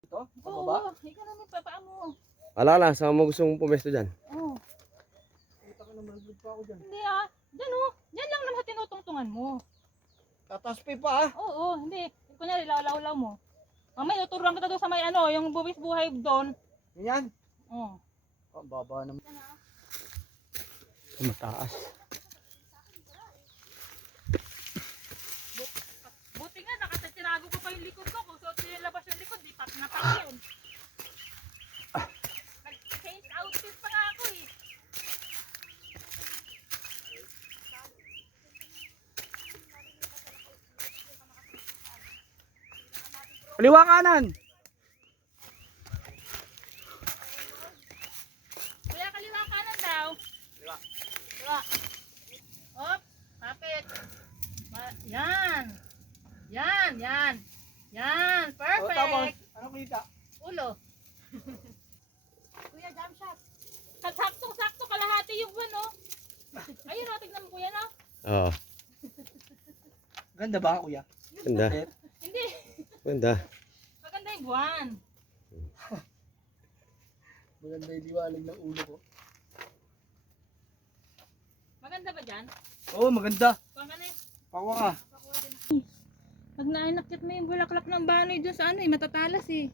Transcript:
Ito? Oo, Pababa? ikaw naman papaan mo. Alala, saan mo gustong pumesto dyan? Oo. Kita ko naman pa ako dyan. Hindi ah. Diyan oh. Diyan lang naman sa tinutungtungan mo. Tataspi pa ah. Oo, hindi. Kunyari, law-law mo. Mamaya, tuturuan kita doon sa may ano, yung bubis buhay doon. Ganyan. Oo. Ang baba naman. Mataas. Buti nga, nakatirago ko pa yung likod ko. Kung suot ko yung labas yung likod, di pat na pat yun. Nag-change outfit pa nga ako eh. Kaliwa kanan. Kuya, kaliwa kanan daw. Kaliwa. Hop, kapit. Yan. Yan, yan. Yan, O, tapos, perfect. ano kita? Ulo. Kuya, jump shot. Saktong-sakto kalahati yung buwan, oh. Ayun, oh, tignan mo kuya na. Oo, Ganda ba kuya? ganda. Hindi, Ganda. maganda yung buwan. Maganda yung liwanag ng ulo ko. Maganda ba dyan? Oo, maganda. Kuha ka na eh. Pakuha ka. Pag nainakit mo yung bulaklak ng banoy dun sa ano eh, matatalas eh.